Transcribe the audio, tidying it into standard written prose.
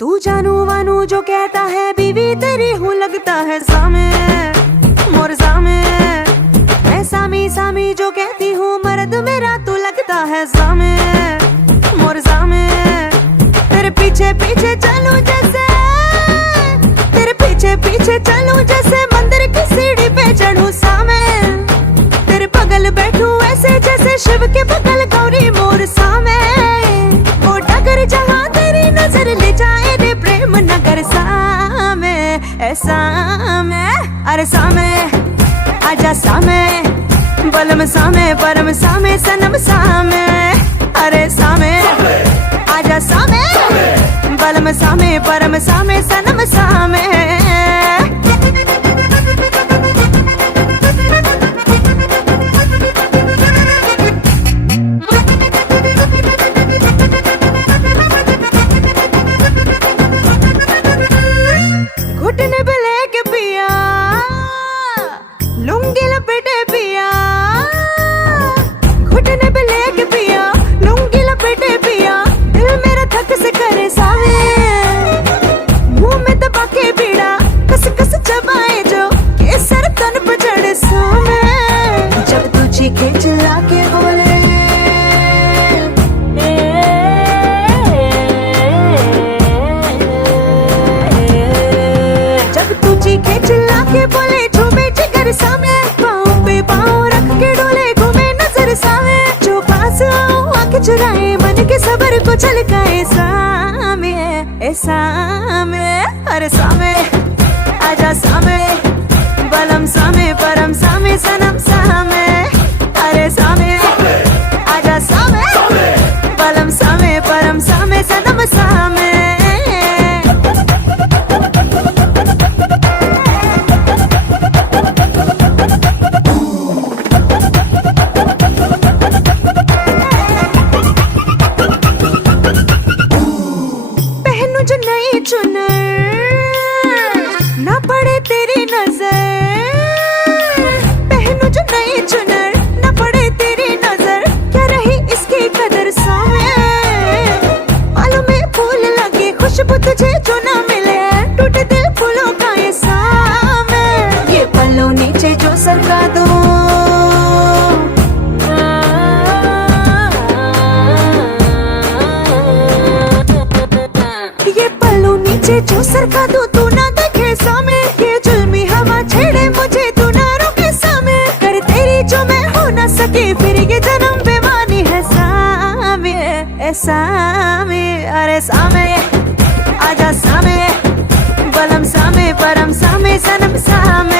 तू जानू वानू जो कहता है बीवी तेरी हूँ लगता है सामे मोर सामे। मैं सामी सामी जो कहती हूँ मर्द मेरा तू लगता है सामे मोर सामे। तेरे पीछे पीछे चलूं जैसे तेरे पीछे पीछे चलूं जैसे मंदिर की सीढ़ी पे चढ़ूं सामे। तेरे बगल बैठूं ऐसे जैसे शिव के बगल गौरी मोर सामे। वो डगर जहाँ तेरी नजर ले जाए रे प्रेम नगर सामे ऐसा में। अरे सामे आजा सामे बलम सामे परम सामे सनम सामे। अरे सामे आजा सामे बलम सामे परम सामे सनम सामे। घुटने पे लेके पिया लुंगी लपेटे पिया। घुटने पे लेके पिया लुंगी लपेटे पिया। दिल मेरा थक से करे सावे मुंह में दबा के पीड़ा कस कस चबाए जो केसर तन पे चढ़े सामे। जब तू चीखे चिल्ला के बोले चीखे चिल्ला के बोले झूमे जिगर सामे। पाँव पे पाँव रख के डोले घूमे नजर सामे। जो पास आओ आँख चुराए मन के सबर को छलकाए सामे ए सामे। अरे सामे आजा सामे बलम सामे परम सामे सनम सामे। अरे सामे आजा सामे बलम सामे परम सामे सनम सामे। नई चुनर ना पड़े तेरी नजर। पहनू जो नई चुनर ना पड़े तेरी नजर। क्या रही इसकी कदर सामे। बालों में फूल लगे खुशबू तुझे जो ना मिले टूटे दिल फूलों का ये सामे। ये पल्लों नीचे जो सरका दो नीचे जो सरका दो तू ना देखे सामे। ये जुल्मी हवा छेड़े मुझे तू ना रोके सामे। कर तेरी जो मैं हो ना सके फिर ये जन्म बेमानी है सामे ए सामे। अरे सामे आजा सामे बलम सामे परम सामे सनम सामे।